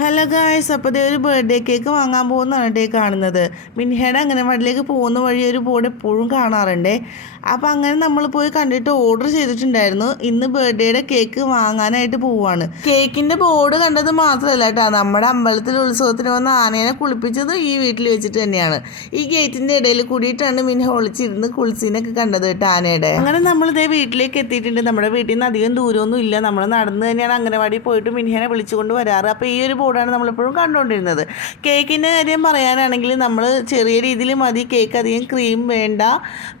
Hello guys, അപ്പോൾ ദേ ഒരു birthday cake വാങ്ങാൻ പോകുന്നതാണ് ഡേ കാണുന്നത്. മിൻഹയുടെ അംഗനവാടിയിലേക്ക് പോകുന്ന വഴി ഒരു ബോർഡ് എപ്പോഴും കാണാറുണ്ടേ. അപ്പോൾ അങ്ങനെ നമ്മൾ പോയി കണ്ടിട്ട് ഓർഡർ ചെയ്തിട്ടുണ്ടായിരുന്നു. ഇന്ന് ബർത്ത്ഡേയുടെ കേക്ക് വാങ്ങാനായിട്ട് പോവുകയാണ്. കേക്കിൻ്റെ ബോർഡ് കണ്ടത് മാത്രമല്ല കേട്ടോ, നമ്മുടെ അമ്പലത്തിൽ ഉത്സവത്തിന് വന്ന ആനേനെ കുളിപ്പിച്ചത് ഈ വീട്ടിൽ വെച്ചിട്ട് തന്നെയാണ്. ഈ ഗേറ്റിൻ്റെ ഇടയിൽ കൂടിയിട്ടാണ് മിൻഹ ഒളിച്ചിരുന്ന് കുളിച്ചിനൊക്കെ കണ്ടത് കേട്ടോ ആനയുടെ. അങ്ങനെ നമ്മൾ ഇതേ വീട്ടിലേക്ക് എത്തിയിട്ടുണ്ട്. നമ്മുടെ വീട്ടിൽ നിന്ന് അധികം ദൂരമൊന്നും ഇല്ല. നമ്മൾ നടന്ന് തന്നെയാണ് അംഗനവാടി പോയിട്ട് മിൻഹനെ വിളിച്ചുകൊണ്ട് വരാറ്. അപ്പോൾ ഈ ഒരു ബോർഡാണ് നമ്മളെപ്പോഴും കണ്ടുകൊണ്ടിരുന്നത്. കേക്കിൻ്റെ കാര്യം പറയാനാണെങ്കിൽ നമ്മൾ ചെറിയ രീതിയിൽ മതി കേക്ക്, അധികം ക്രീം വേണ്ട.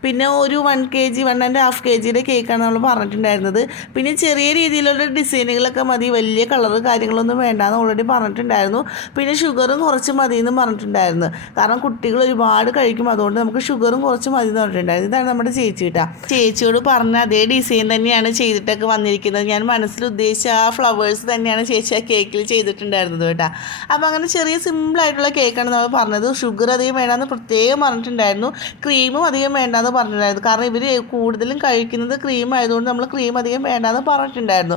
പിന്നെ ഒരു 1 kg 1.5 kgയുടെ കേക്കാണ് നമ്മൾ പറഞ്ഞിട്ടുണ്ടായിരുന്നത്. പിന്നെ ചെറിയ രീതിയിലുള്ള ഡിസൈനുകളൊക്കെ മതി, വലിയ കളറ് കാര്യങ്ങളൊന്നും വേണ്ടാന്ന് ഓൾറെഡി പറഞ്ഞിട്ടുണ്ടായിരുന്നു. പിന്നെ ഷുഗറും കുറച്ച് മതി എന്ന് പറഞ്ഞിട്ടുണ്ടായിരുന്നു. കാരണം കുട്ടികൾ ഒരുപാട് കഴിക്കും, അതുകൊണ്ട് നമുക്ക് ഷുഗറും കുറച്ച് മതി എന്ന് പറഞ്ഞിട്ടുണ്ടായിരുന്നു. ഇതാണ് നമ്മുടെ ചേച്ചി കേട്ടോ. ചേച്ചിയോട് പറഞ്ഞ അതേ ഡിസൈൻ തന്നെയാണ് ചെയ്തിട്ടൊക്കെ വന്നിരിക്കുന്നത്. ഞാൻ മനസ്സിൽ ഉദ്ദേശിച്ച ആ ഫ്ലവേഴ്സ് തന്നെയാണ് ചേച്ചി ആ കേക്കിൽ ചെയ്തിട്ടുണ്ടായിരുന്നത് കേട്ടോ. അപ്പോൾ അങ്ങനെ ചെറിയ സിമ്പിളായിട്ടുള്ള കേക്കാണ് നമ്മൾ പറഞ്ഞത്. ഷുഗർ അധികം വേണ്ടാന്ന് പ്രത്യേകം പറഞ്ഞിട്ടുണ്ടായിരുന്നു. ക്രീമും അധികം വേണ്ടാന്ന് പറഞ്ഞിട്ടുണ്ടായിരുന്നു. കാരണം ഇവർ കൂടുതലും കഴിക്കുന്നത് ക്രീം ആയതുകൊണ്ട് നമ്മൾ ക്രീം അധികം വേണ്ടാന്ന് പറഞ്ഞിട്ടുണ്ടായിരുന്നു.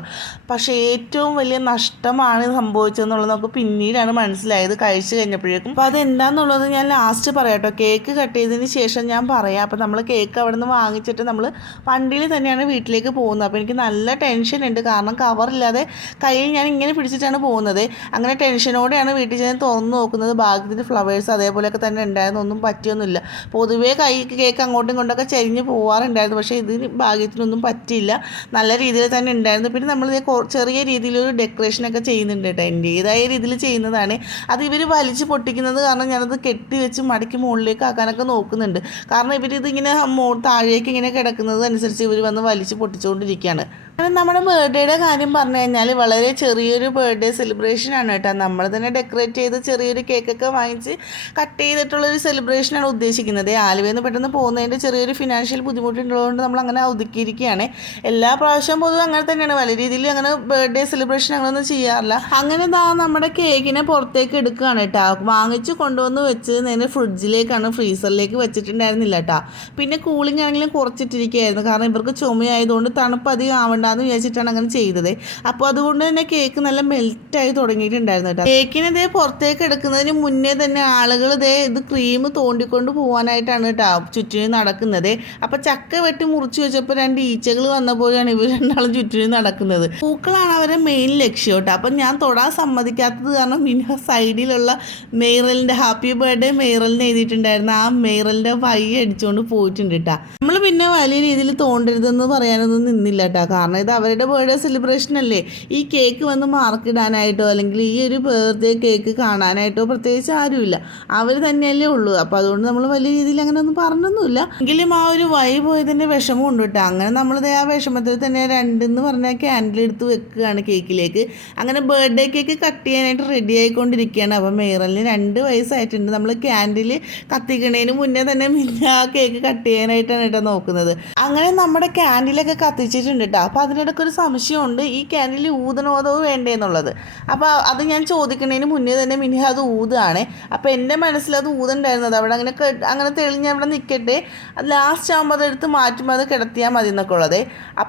പക്ഷേ ഏറ്റവും വലിയ നഷ്ടമാണ് സംഭവിച്ചതെന്നുള്ളത് നമുക്ക് പിന്നീടാണ് മനസ്സിലായത് കഴിച്ചു കഴിഞ്ഞപ്പോഴേക്കും. അപ്പോൾ അതെന്താണെന്നുള്ളത് ഞാൻ ലാസ്റ്റ് പറയാം കേട്ടോ. കേക്ക് കട്ട് ചെയ്തതിന് ശേഷം ഞാൻ പറയാം. അപ്പോൾ നമ്മൾ കേക്ക് അവിടെ നിന്ന് വാങ്ങിച്ചിട്ട് നമ്മൾ വണ്ടിയിൽ തന്നെയാണ് വീട്ടിലേക്ക് പോകുന്നത്. അപ്പോൾ എനിക്ക് നല്ല ടെൻഷൻ ഉണ്ട്. കാരണം കവറില്ലാതെ കയ്യിൽ ഞാൻ ഇങ്ങനെ പിടിച്ചിട്ടാണ് പോകുന്നത്. അങ്ങനെ ടെൻഷനോടെയാണ് വീട്ടിൽ ചെന്ന് തുറന്ന് നോക്കുന്നത്. ഭാഗ്യത്തിന് ഫ്ലവേഴ്സ് അതേപോലെയൊക്കെ തന്നെ ഉണ്ടായിരുന്നു, ഒന്നും പറ്റിയൊന്നുമില്ല. പൊതുവേ കേക്ക് അങ്ങോട്ടും ഇങ്ങോട്ടൊക്കെ ചരിഞ്ഞ് പോകാറുണ്ടായിരുന്നു. പക്ഷേ ഇതിന് ഭാഗ്യത്തിനൊന്നും പറ്റിയില്ല, നല്ല രീതിയിൽ തന്നെ ഉണ്ടായിരുന്നു. പിന്നെ നമ്മളിത് ചെറിയ രീതിയിലൊരു ഡെക്കറേഷനൊക്കെ ചെയ്യുന്നുണ്ട് കേട്ടോ. എൻ്റേതായ രീതിയിൽ ചെയ്യുന്നതാണ്. അത് ഇവർ വലിച്ച് പൊട്ടിക്കുന്നത് കാരണം ഞാനത് കെട്ടി വെച്ച് മടക്കി മുകളിലേക്ക് ആക്കാനൊക്കെ നോക്കുന്നുണ്ട്. കാരണം ഇവരിതിങ്ങനെ താഴേക്ക് ഇങ്ങനെ കിടക്കുന്നത് അനുസരിച്ച് ഇവർ വന്ന് വലിച്ച് പൊട്ടിച്ചുകൊണ്ടിരിക്കുകയാണ്. അങ്ങനെ നമ്മുടെ ബർത്ത്ഡേയുടെ കാര്യം പറഞ്ഞു കഴിഞ്ഞാൽ വളരെ ചെറിയൊരു ബർത്ത്ഡേ സെലിബ്രേഷനാണ് കേട്ടോ. നമ്മൾ തന്നെ ഡെക്കറേറ്റ് ചെയ്ത് ചെറിയൊരു കേക്കൊക്കെ വാങ്ങിച്ച് കട്ട് ചെയ്തിട്ടുള്ളൊരു സെലിബ്രേഷനാണ് ഉദ്ദേശിക്കുന്നത്. ആലുവയിൽ നിന്ന് പെട്ടെന്ന് പോകുന്നതിൻ്റെ ചെറിയൊരു ഫിനാൻഷ്യൽ ബുദ്ധിമുട്ടുള്ളതുകൊണ്ട് നമ്മൾ അങ്ങനെ ഒതുക്കിയിരിക്കുകയാണ്. എല്ലാ പ്രാവശ്യവും പൊതുവെ അങ്ങനെ തന്നെയാണ്. വലിയ രീതിയിൽ അങ്ങനെ ബർത്ത്ഡേ സെലിബ്രേഷൻ അങ്ങനെയൊന്നും ചെയ്യാറില്ല. അങ്ങനെ നമ്മുടെ കേക്കിനെ പുറത്തേക്ക് എടുക്കുകയാണ് കേട്ടോ. വാങ്ങിച്ച് കൊണ്ടുവന്ന് വെച്ച് നേരെ ഫ്രിഡ്ജിലേക്കാണ്, ഫ്രീസറിലേക്ക് വെച്ചിട്ടുണ്ടായിരുന്നില്ല കേട്ടോ. പിന്നെ കൂളിംഗ് ആണെങ്കിലും കുറച്ചിട്ടിരിക്കുകയായിരുന്നു. കാരണം ഇവർക്ക് ചുമയായതുകൊണ്ട് തണുപ്പ് അധികം ആവേണ്ടെന്ന് വിചാരിച്ചിട്ടാണ് അങ്ങനെ ചെയ്തത്. അപ്പോൾ അതുകൊണ്ട് തന്നെ കേക്ക് നല്ല മെൽറ്റായി തുടങ്ങിയിട്ടുണ്ടായിരുന്നു കേട്ടോ. കേക്കിനെ പുറത്തേക്ക് എടുക്കുന്നതിന് മുന്നേ തന്നെ ആളുകൾ ഇത് ക്രീം തോണ്ടിക്കൊണ്ട് പോകാനായിട്ടാണ് കേട്ടോ ചുറ്റിനും നടക്കുന്നത്. അപ്പോൾ ചക്ക വെട്ടി മുറിച്ച് വെച്ചപ്പോൾ 2 ഈച്ചകൾ വന്ന പോലെയാണ് ഇവർ രണ്ടാളും ചുറ്റിനും നടക്കുന്നത്. പൂക്കളാണ് അവരുടെ മെയിൻ ലക്ഷ്യം കേട്ടോ. അപ്പം ഞാൻ തൊടാൻ സമ്മതിക്കാത്തത് കാരണം പിന്നെ സൈഡിലുള്ള മെയ്റലിൻ്റെ ഹാപ്പി ബർത്ത്ഡേ മെയ്റലിന് എഴുതിയിട്ടുണ്ടായിരുന്നു. ആ മെയ്റലിൻ്റെ വൈ അടിച്ചുകൊണ്ട് പോയിട്ടുണ്ട് കേട്ടോ. നമ്മൾ പിന്നെ വലിയ രീതിയിൽ തോണ്ടരുതെന്ന് പറയാനൊന്നും നിന്നില്ല കേട്ടോ. കാരണം ഇത് അവരുടെ ബർത്ത്ഡേ സെലിബ്രേഷൻ അല്ലേ. ഈ കേക്ക് വന്ന് മാർക്കിടാനായിട്ടോ അല്ലെങ്കിൽ ഈ ഒരു ബർത്ത്ഡേ കേക്ക് കാണാനായിട്ടോ പ്രത്യേകിച്ച് ആരുമില്ല, അവർ തന്നെയല്ലേ ഉള്ളൂ. അപ്പോൾ അതുകൊണ്ട് നമ്മൾ വലിയ രീതിയിൽ അങ്ങനെ ഒന്നും പറഞ്ഞൊന്നുമില്ല. എങ്കിലും ആ ഒരു വൈ പോയതിൻ്റെ വിഷമം ഉണ്ട് കേട്ടോ. അങ്ങനെ നമ്മളിത് ആ വിഷമത്തിൽ തന്നെ 2 പറഞ്ഞാൽ ക്യാൻഡിൽ എടുത്ത് വെക്കുകയാണ് കേക്കിലേക്ക്. അങ്ങനെ ബർത്ത്ഡേ കേക്ക് കട്ട് ചെയ്യാനായിട്ട് റെഡി ആയിക്കൊണ്ടിരിക്കുകയാണ്. അപ്പോൾ മെയ്റലിന് 2 വയസ്സായിട്ടുണ്ട്. നമ്മൾ ക്യാൻഡിൽ കത്തിക്കണതിന് മുന്നേ തന്നെ ആ കേക്ക് കട്ട് ചെയ്യാനായിട്ടാണ് കേട്ടോ നോക്കുന്നത്. അങ്ങനെ നമ്മുടെ ക്യാൻഡിലൊക്കെ കത്തിച്ചിട്ടുണ്ട് കേട്ടോ. അപ്പോൾ അതിനിടയ്ക്ക് ഒരു സംശയമുണ്ട്, ഈ ക്യാൻഡിൽ ഊതണോ അതോ വേണ്ടേ എന്നുള്ളത്. അപ്പോൾ അത് ഞാൻ ചോദിക്കുന്നതിന് മുന്നേ തന്നെ മിനിഹ അത് ഊതാണ്. അപ്പോൾ എൻ്റെ മനസ്സിൽ അത് ഊതുണ്ടായിരുന്നത് അവിടെ അങ്ങനെ തെളിഞ്ഞ് അവിടെ നിൽക്കട്ടെ, ലാസ്റ്റ് ആകുമ്പോൾ അതെടുത്ത് മാറ്റുമ്പോൾ അത് കിടത്തിയാൽ മതി എന്നൊക്കെ ഉള്ളത്.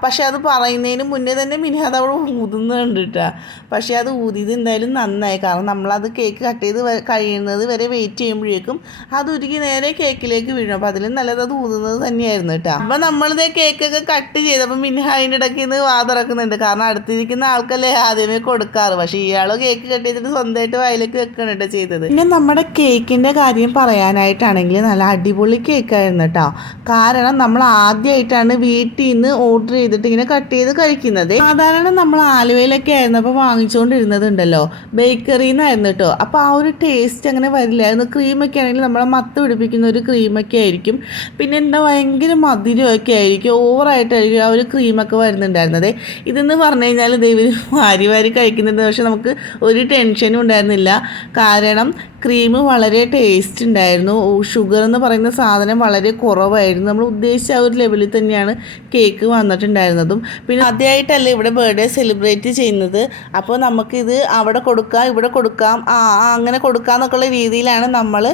പക്ഷേ അത് പറയുന്നതിന് മുന്നേ തന്നെ മിനിഹ അത് അവിടെ ഊതുന്നുണ്ട് കേട്ടോ. പക്ഷേ അത് ഊതിയത് എന്തായാലും നന്നായി. കാരണം നമ്മളത് കേക്ക് കട്ട് ചെയ്ത് കഴിയുന്നത് വരെ വെയിറ്റ് ചെയ്യുമ്പോഴേക്കും അത് ഉരുകി നേരെ കേക്കിലേക്ക് വീഴും. അപ്പോൾ അതിലും നല്ലത് അത് ഊതുന്നത് തന്നെയായിരുന്നു കേട്ടോ. അപ്പോൾ നമ്മളിത് കേക്കൊക്കെ കട്ട് ചെയ്തപ്പോൾ മിനിഹ അതിൻ്റെ ഇടയ്ക്ക് നിന്ന് വാതിറക്കുന്നുണ്ട്. കാരണം അടുത്തിരിക്കുന്ന ആൾക്കല്ലേ ആദ്യമേ കൊടുക്കാറ്. പക്ഷേ ഇയാൾ കേക്ക് കട്ട് ചെയ്തിട്ട് സ്വന്തമായിട്ട് വയലേക്ക് വെക്കുകയാണ് കേട്ടോ ചെയ്തത്. പിന്നെ നമ്മുടെ കേക്കിൻ്റെ കാര്യം പറയാനായിട്ടാണെങ്കിൽ നല്ല അടിപൊളി കേക്കായിരുന്നു കേട്ടോ. കാരണം നമ്മൾ ആദ്യമായിട്ടാണ് വീട്ടിൽ നിന്ന് ഓർഡർ ചെയ്തിട്ട് ഇങ്ങനെ കട്ട് ചെയ്ത് കഴിക്കുന്നത്. സാധാരണ നമ്മൾ ആലുവയിലൊക്കെ ആയിരുന്നപ്പോൾ വാങ്ങിച്ചുകൊണ്ടിരുന്നതുണ്ടല്ലോ, ബേക്കറിയിൽ നിന്നായിരുന്നു കേട്ടോ. അപ്പോൾ ആ ഒരു ടേസ്റ്റ് അങ്ങനെ വരില്ലായിരുന്നു. ക്രീമൊക്കെ ആണെങ്കിൽ നമ്മളെ മത്ത് പിടിപ്പിക്കുന്ന ഒരു ക്രീമൊക്കെ ആയിരിക്കും. പിന്നെ എന്താ ഭയങ്കര മധുരമൊക്കെ ആയിരിക്കും, ഓവറായിട്ടായിരിക്കും ആ ഒരു ക്രീമൊക്കെ വരുന്നുണ്ടായിരുന്നത്. ഇതെന്ന് പറഞ്ഞു കഴിഞ്ഞാൽ ഇവർ വാരി വാരി കഴിക്കുന്നുണ്ട്. പക്ഷെ നമുക്ക് ഒരു ടെൻഷനും ഉണ്ടായിരുന്നില്ല. കാരണം ക്രീം വളരെ ടേസ്റ്റ് ഉണ്ടായിരുന്നു. ഷുഗർ എന്ന് പറയുന്ന സാധനം വളരെ കുറവായിരുന്നു. നമ്മൾ ഉദ്ദേശിച്ച ആ ഒരു ലെവലിൽ തന്നെയാണ് കേക്ക് വന്നിട്ടുണ്ടായിരുന്നതും. പിന്നെ ആദ്യമായിട്ടല്ല ഇവിടെ ബർത്ത്ഡേ സെലിബ്രേറ്റ് ചെയ്യുന്നത്. അപ്പോൾ നമുക്കിത് അവിടെ കൊടുക്കാം, ഇവിടെ കൊടുക്കാം, അങ്ങനെ കൊടുക്കാം എന്നൊക്കെയുള്ള രീതിയിലാണ് നമ്മൾ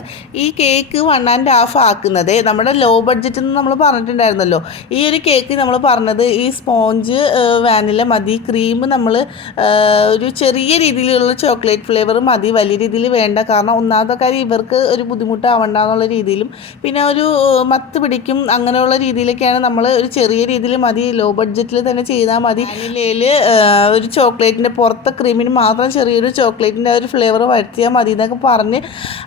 ഈ കേക്ക് 1.5 ആക്കുന്നത്. നമ്മുടെ ലോ ബഡ്ജറ്റ് എന്ന് നമ്മൾ പറഞ്ഞിട്ടുണ്ടായിരുന്നല്ലോ. ഈ ഒരു കേക്ക് നമ്മൾ പറഞ്ഞത് ഈ സ്പോഞ്ച് വാനില മതി, ക്രീം നമ്മൾ ഒരു ചെറിയ രീതിയിലുള്ള ചോക്ലേറ്റ് ഫ്ലേവർ മതി, വലിയ രീതിയിൽ വേണ്ട. കാരണം ഒന്നാമത്തെ കാര്യം ഇവർക്ക് ഒരു ബുദ്ധിമുട്ടാവണ്ട എന്നുള്ള രീതിയിലും, പിന്നെ ഒരു മത്ത് പിടിക്കും അങ്ങനെയുള്ള രീതിയിലൊക്കെയാണ് നമ്മൾ ഒരു ചെറിയ രീതിയിൽ മതി, ലോ ബഡ്ജറ്റിൽ തന്നെ ചെയ്താൽ മതി. വാനിലയിൽ ഒരു ചോക്ലേറ്റിൻ്റെ പുറത്തെ ക്രീമിന് മാത്രം ചെറിയൊരു ചോക്ലേറ്റിൻ്റെ ഒരു ഫ്ലേവർ വരുത്തിയാൽ മതി എന്നൊക്കെ പറഞ്ഞ്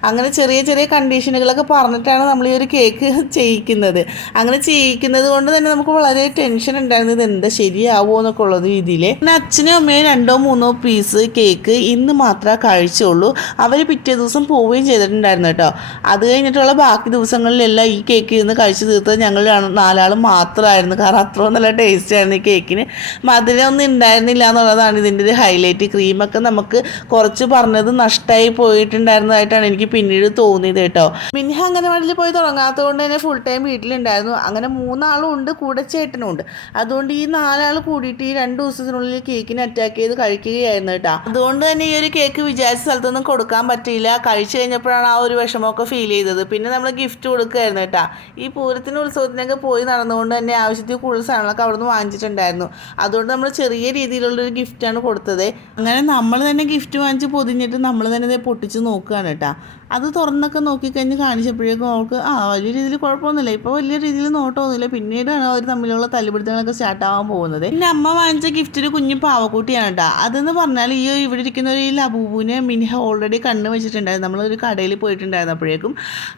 അങ്ങനെ ചെറിയ ചെറിയ കണ്ടീഷനുകളൊക്കെ പറഞ്ഞിട്ടാണ് നമ്മൾ ഈ ഒരു കേക്ക് ചെയ്യിക്കുന്നത്. അങ്ങനെ ചെയ്യിക്കുന്നത് കൊണ്ട് തന്നെ നമുക്ക് വളരെ ടെൻഷൻ ഉണ്ടായിരുന്നു, ഇത് എന്താ ശരിയാവുമോ എന്നൊക്കെ ഉള്ളത് രീതിയിൽ. പിന്നെ അച്ഛനും അമ്മയും 2-3 പീസ് കേക്ക് ഇന്ന് മാത്രമേ കഴിച്ചുള്ളൂ. അവർ പിറ്റേ ദിവസം പോവുകയും ചെയ്തിട്ടുണ്ടായിരുന്നു കേട്ടോ. അത് കഴിഞ്ഞിട്ടുള്ള ബാക്കി ദിവസങ്ങളിലെല്ലാം ഈ കേക്ക് ഇന്ന് കഴിച്ചു തീർത്തത് ഞങ്ങൾ 4 മാത്രമായിരുന്നു. കാരണം അത്രയും നല്ല ടേസ്റ്റ് ആയിരുന്നു ഈ കേക്കിന്. മധുരമൊന്നും ഉണ്ടായിരുന്നില്ല എന്നുള്ളതാണ് ഇതിൻ്റെ ഒരു ഹൈലൈറ്റ്. ക്രീമൊക്കെ നമുക്ക് കുറച്ച് പറഞ്ഞത് നഷ്ടമായി പോയിട്ടുണ്ടായിരുന്നതായിട്ടാണ് എനിക്ക് പിന്നീട് തോന്നിയത് കേട്ടോ. മിൻഹ അംഗനവാടിയിൽ പോയി തുടങ്ങാത്തത് കൊണ്ട് തന്നെ ഫുൾ ടൈം വീട്ടിലുണ്ടായിരുന്നു. അങ്ങനെ 3 ആളും ഉണ്ട്, കൂടെ ചേട്ടനും ഉണ്ട്. അതുകൊണ്ട് ഈ 4 ആൾ കൂടിയിട്ട് ഈ 2 ദിവസത്തിനുള്ളിൽ കേക്കിനെ അറ്റാക്ക് ചെയ്ത് കഴിക്കുകയായിരുന്നു കേട്ടോ. അതുകൊണ്ട് തന്നെ ഈ ഒരു കേക്ക് വിചാരിച്ച സ്ഥലത്തൊന്നും കൊടുക്കാൻ പറ്റിയില്ല. കഴിച്ചു കഴിഞ്ഞപ്പോഴാണ് ആ ഒരു വിഷമമൊക്കെ ഫീൽ ചെയ്തത്. പിന്നെ നമ്മൾ ഗിഫ്റ്റ് കൊടുക്കുകയായിരുന്നു കേട്ടോ. ഈ പൂരത്തിന് ഉത്സവത്തിനൊക്കെ പോയി നടന്നുകൊണ്ട് തന്നെ ആവശ്യത്തിൽ കൂടുതൽ സാധനങ്ങളൊക്കെ അവിടെ നിന്ന് വാങ്ങിച്ചിട്ടുണ്ടായിരുന്നു. അതുകൊണ്ട് നമ്മൾ ചെറിയ രീതിയിലുള്ളൊരു ഗിഫ്റ്റാണ് കൊടുത്തത്. അങ്ങനെ നമ്മൾ തന്നെ ഗിഫ്റ്റ് വാങ്ങിച്ച് പൊതിഞ്ഞിട്ട് നമ്മൾ തന്നെ ഇത് പൊട്ടിച്ച് നോക്കുകയാണ് കേട്ടോ. അത് തുറന്നൊക്കെ നോക്കിക്കഴിഞ്ഞ് കാണിച്ചപ്പോഴേക്കും അവൾക്ക് വലിയ രീതിയിൽ കുഴപ്പമൊന്നുമില്ല, ഇപ്പോൾ വലിയ രീതിയിൽ നോട്ടമൊന്നുമില്ല. പിന്നീടാണ് അവർ തമ്മിലുള്ള തല്ലുപിടുത്തങ്ങളൊക്കെ സ്റ്റാർട്ടാവാൻ പോകുന്നത്. പിന്നെ അമ്മ വാങ്ങിച്ച ഗിഫ്റ്റ് ഒരു കുഞ്ഞു പാവക്കൂട്ടിയാണ് കേട്ടോ. അതെന്ന് പറഞ്ഞാൽ ഈ ഇവിടെ ഇരിക്കുന്ന ഒരു ലബൂബുവിനെ മിൻഹ ഓൾറെഡി കണ്ണ് വെച്ചിട്ടുണ്ടായിരുന്നു. നമ്മളൊരു കടയിൽ പോയിട്ടുണ്ടായിരുന്നപ്പോഴേക്കും.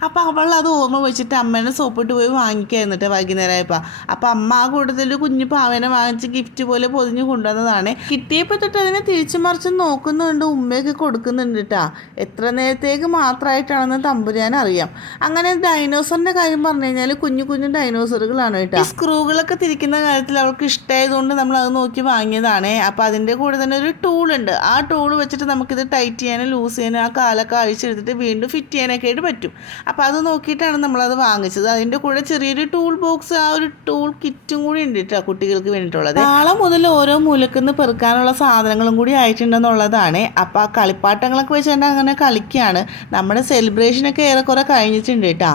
അപ്പോൾ അവൾ അത് ഓർമ്മ വെച്ചിട്ട് അമ്മേനെ സോപ്പിട്ട് പോയി വാങ്ങിക്കായിരുന്നു കേട്ടോ വൈകുന്നേരമായപ്പോൾ. അപ്പോൾ അമ്മ ആ കൂട്ടത്തിൽ കുഞ്ഞു പാവേനെ വാങ്ങിച്ച് ഗിഫ്റ്റ് പോലെ പൊതിഞ്ഞ് കൊണ്ടുവന്നതാണ്. കിട്ടിയപ്പോൾ തൊട്ട് അതിനെ തിരിച്ചു മറിച്ച് നോക്കുന്നുണ്ട്, ഉമ്മയൊക്കെ കൊടുക്കുന്നുണ്ട് കേട്ടോ. എത്ര നേരത്തേക്ക് മാത്രമായിട്ടാണെന്ന് തമ്പുരാൻ അറിയാം. അങ്ങനെ ഡൈനോസറിൻ്റെ കാര്യം പറഞ്ഞു കഴിഞ്ഞാൽ കുഞ്ഞു കുഞ്ഞു ഡൈനോസറുകളാണ് കേട്ടോ. ഈ സ്ക്രൂകളൊക്കെ തിരിക്കുന്ന കാര്യത്തിൽ അവൾക്ക് ഇഷ്ടമായതുകൊണ്ട് നമ്മൾ അത് നോക്കി വാങ്ങിയതാണ്. അപ്പോൾ അതിൻ്റെ കൂടെ തന്നെ ഒരു ടൂളുണ്ട്. ആ ടൂൾ വെച്ചിട്ട് നമുക്കിത് ടൈറ്റ് ചെയ്യാനും ലൂസ് ചെയ്യാനും ആ കാലൊക്കെ അഴിച്ചെടുത്തിട്ട് വീണ്ടും ഫിറ്റ് ചെയ്യാനൊക്കെ ആയിട്ട് പറ്റും. അപ്പോൾ അത് നോക്കിയിട്ടാണ് നമ്മളത് വാങ്ങിച്ചത്. അതിൻ്റെ കൂടെ ചെറിയൊരു ടൂൾ ബോക്സ്, ആ ഒരു ടൂൾ കിറ്റും കൂടി ഉണ്ട് കേട്ടോ കുട്ടികൾക്ക് വേണ്ടിയിട്ടുള്ളത്. നാളെ മുതൽ ഓരോ മൂലക്കുന്ന് പെറുക്കാനുള്ള സാധനങ്ങളും കൂടി ആയിട്ടുണ്ടെന്നുള്ളതാണ്. അപ്പോൾ ആ കളിപ്പാട്ടങ്ങളൊക്കെ വെച്ചുകൊണ്ട് അങ്ങനെ കളിക്കുകയാണ്. നമ്മുടെ സെലിബ്രേഷനൊക്കെ ഏറെക്കുറെ കഴിഞ്ഞിട്ടുണ്ട് കേട്ടോ.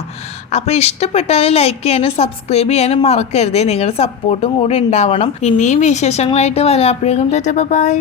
അപ്പോൾ ഇഷ്ടപ്പെട്ടാൽ ലൈക്ക് ചെയ്യാനും സബ്സ്ക്രൈബ് ചെയ്യാനും മറക്കരുതേ. നിങ്ങളുടെ സപ്പോർട്ടും കൂടി ഉണ്ടാവണം. ഇനിയും വിശേഷങ്ങളായിട്ട് വരാം. അപ്പോഴേക്കും ബൈ.